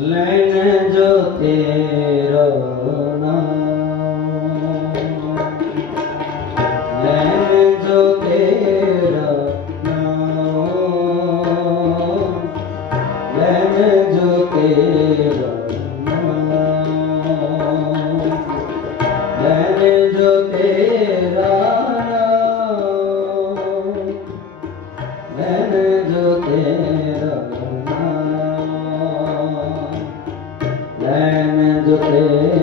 ਲੈਣ ਜੋ ਤੇਰਾ ਨਾਮ। नैन जुटे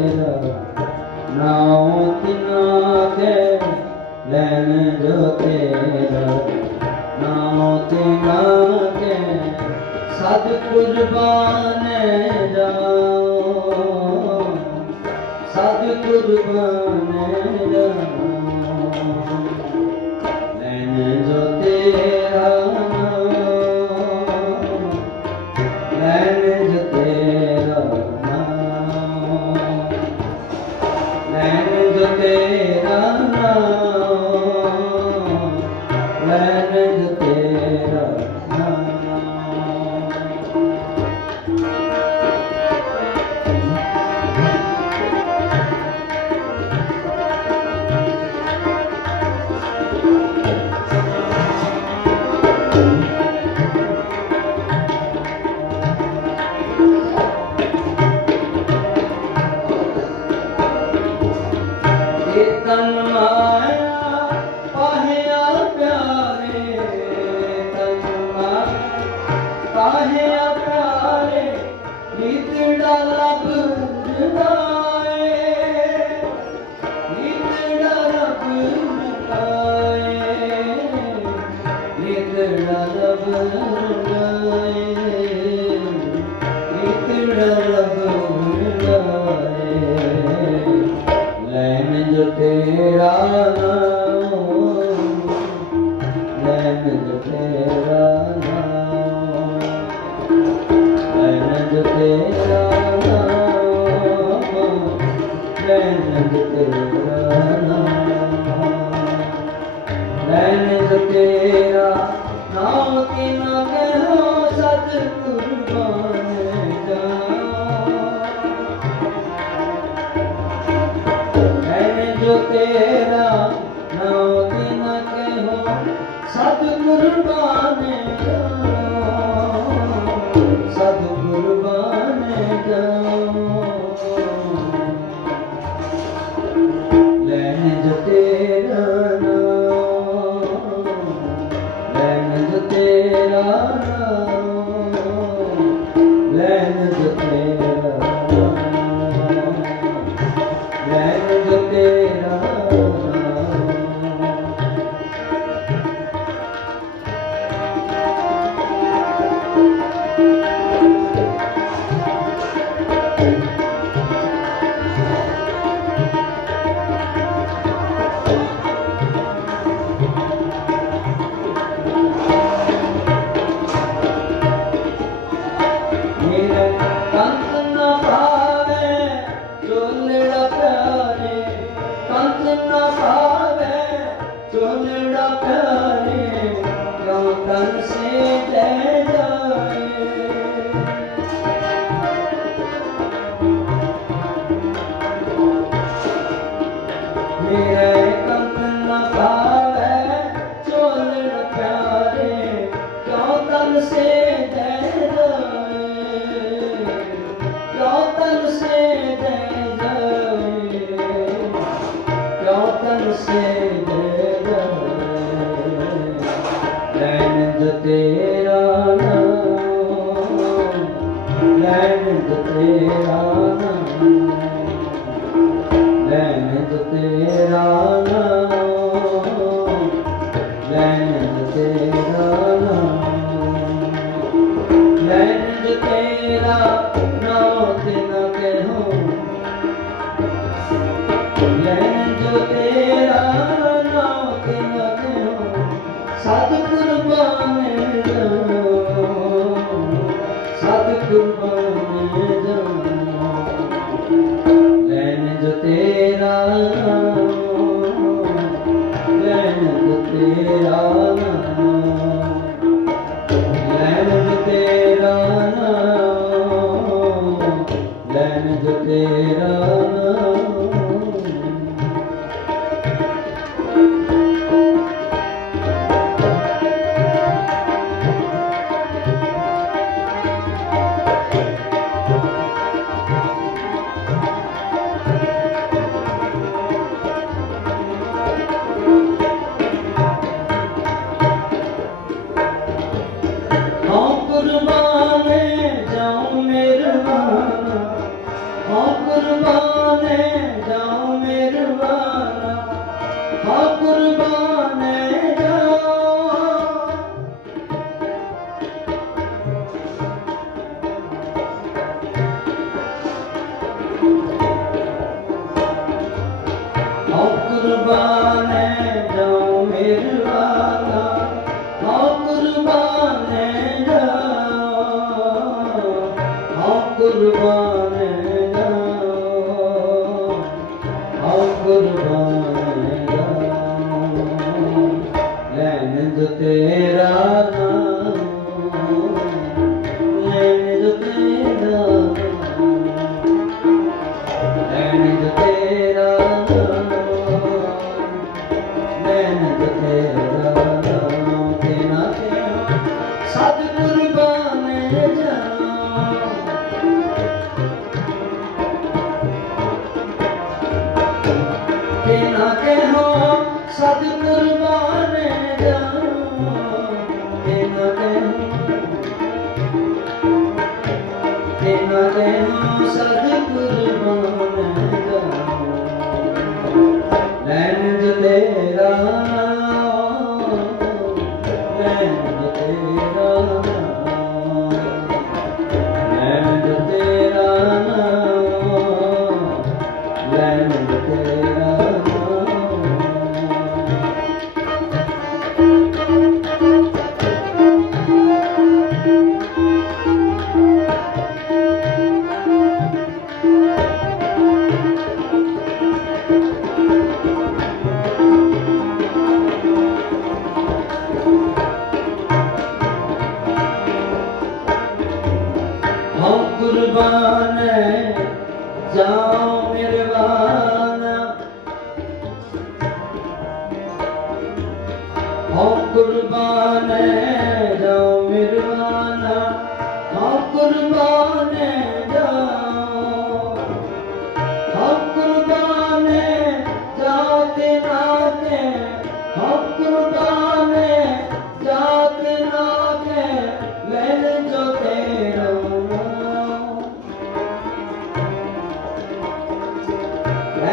이끌려라고 ਤੇਰਾ ਨਾਉ ਦਿਨ ਕਹਿਓ, ਸਤਿਗੁਰ ਬਾਣੇ ਜਾਓ। ਸਤਿਗੁਰ ਬਾਣੇ ਜਾਓ। ਲੈਣ ਜੋ ਤੇਰਾ ਨਾਉ ਲੈਣ ਜੋ ਤੇਰਾ ਨਾਉ ਲੈਣ ਜੋ ਤੇਰਾ 약간 Yeah. ਲੈਣ ਤੇਰਾ Amen. Só tem जा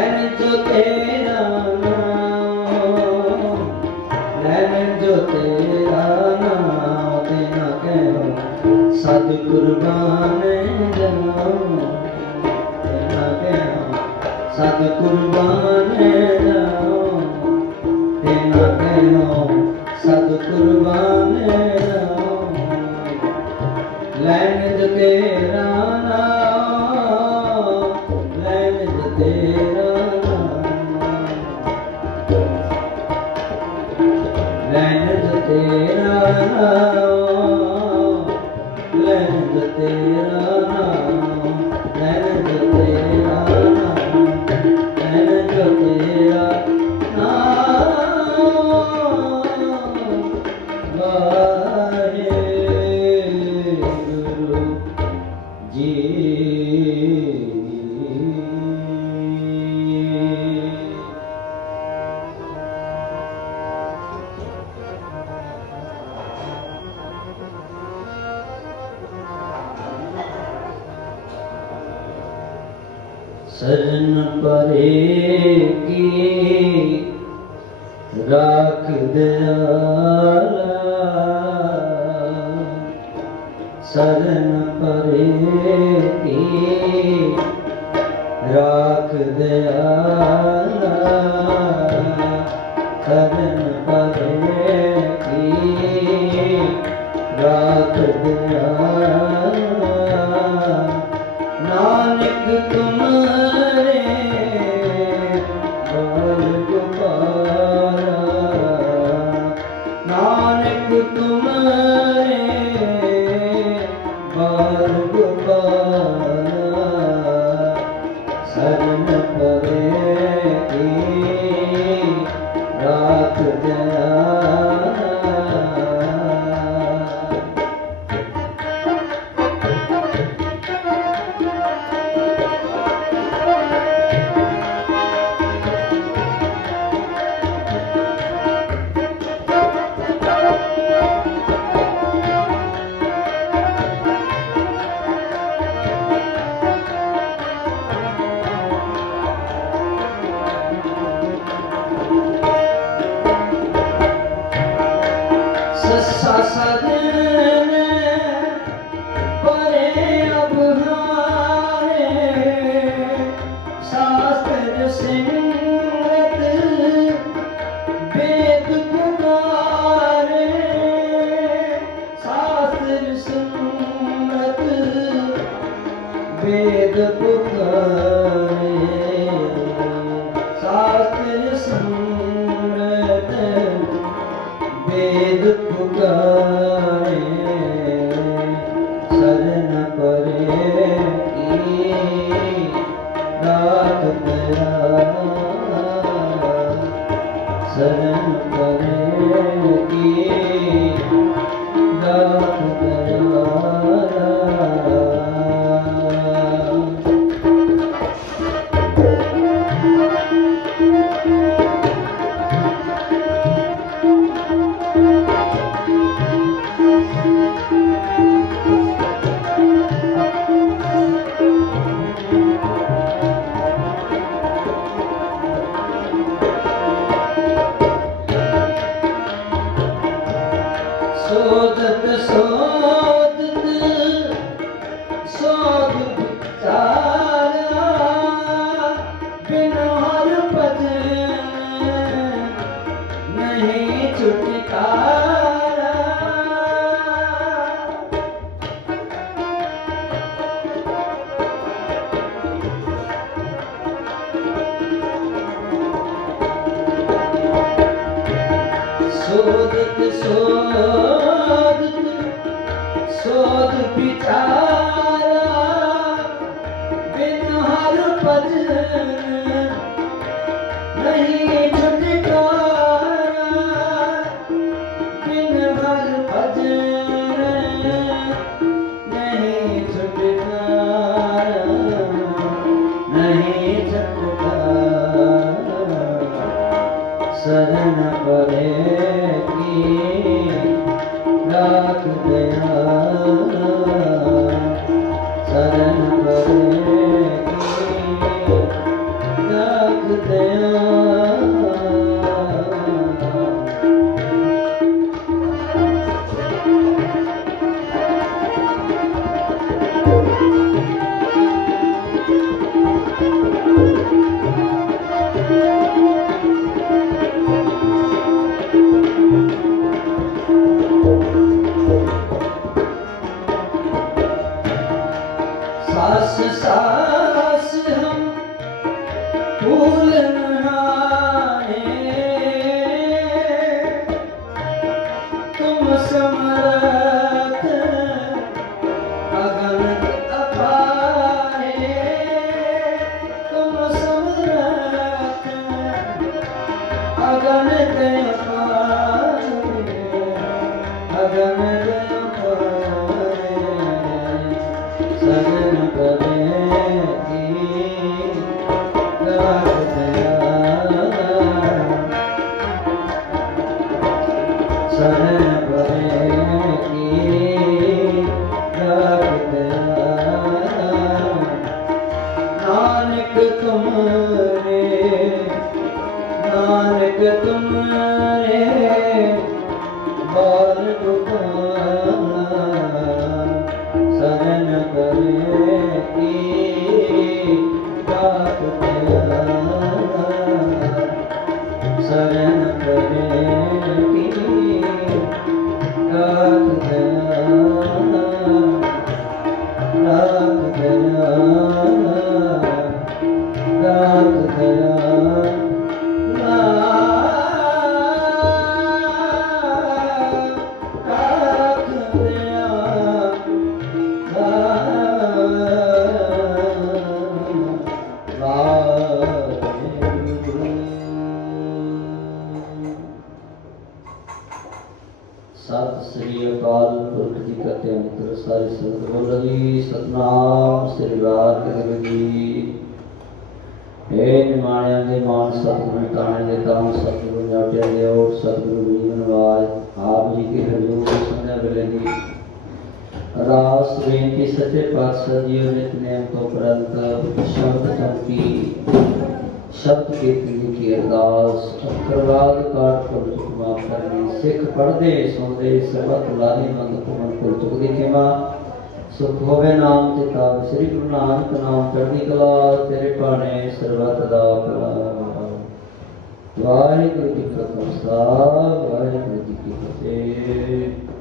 ਨੈਣ ਜੋ ਤੇਰਾ ਨਾਮ ਨੈਣ ਜੋ ਤੇਰਾ ਨਾਮ ਤੇ ਨਾ ਕਹਿਓ ਸਤ ਕੁਰਬਾਨ ਜਾਮ ਤੇ ਨਾ ਕਹਿਓ ਸਤ ਕੁਰਬਾਨ ਜਾਮ ਤੇ ਨਾ ਕਹਿਓ ਸਤ ਕੁਰਬਾਨ ਜਾਮ ਲੈਣ ਜੋ ਤੇਰਾ ਪਰੇ ਕੀ ਰਾਖ ਦਿਆਲਾ ਸਰਨ ਪਰੇ ਕੀ ਰਾਖ ਦਿਆਲਾ शरण परे की रात जना Lord. Oh, Hare ਸਰਨ ਕਰੇ ਕੀ ਕਾਖ ਦਨਾ ਲਾਖ ਦਨਾ ਲਾਖ ਦਨਾ Oh ਸ੍ਰੀ ਅਕਾਲ ਪੁਰਖ ਜੀ ਕਾ ਤੇ ਅੰਤਰ ਸਾਰੇ ਸੰਤ ਬੋਲੋ ਜੀ। ਸਤਨਾਮ ਸ੍ਰੀ ਵਾਹਿਗੁਰੂ ਜੀ। ਏ ਨਿਮਾਣਿਆਂ ਦੇ ਮਾਨ ਸਤਿਗੁਰੂ ਟਾਣੇ ਦੇ ਤਾਮ ਸਤਿਗੁਰੂ ਜਾਪਿਆ ਦੇ ਔਰ ਸਤਿਗੁਰੂ ਜੀ ਨਵਾਜ ਆਪ ਜੀ ਕੇ ਹਜ਼ੂਰ ਸੰਧਿਆ ਵੇਲੇ ਦੀ ਰਾਸ ਬੇਨਤੀ ਸੱਚੇ ਪਾਤਸ਼ਾਹ ਜੀ ਨਿਤਨੇਮ ਤੋਂ ਪ੍ਰੰਤ ਸ਼ਬਦ ਚੌਕੀ ਸ਼ਬਦ ਕੀਰਤਨ ਕੀ ਅਰਦਾਸ? ਅੱਖਰਵਾਦ ਕਾਟ ਕੋਲ ਚੁਕਮਾ ਕਰਨੀ। ਸਿੱਖ ਪੜਦੇ ਸੁਣਦੇ ਸਰਬਤ ਲਾਹੇ ਮੰਦ ਕੁਮਨ ਕੋਲ ਚੁਕਦੀ ਖਿਮਾ। ਸੁਖ ਹੋਵੇ ਨਾਮ ਤੇ ਤਾਪ, ਸ੍ਰੀ ਗੁਰੂ ਨਾਨਕ ਨਾਮ ਚੜ੍ਹਦੀ ਕਲਾ, ਤੇਰੇ ਭਾਣੇ ਸਰਬਤ ਦਾ ਭਲਾ। ਵਾਹਿਗੁਰੂ ਜੀ ਕਾ ਖਾਲਸਾ, ਵਾਹਿਗੁਰੂ ਜੀ ਕੀ ਫਤਿਹ।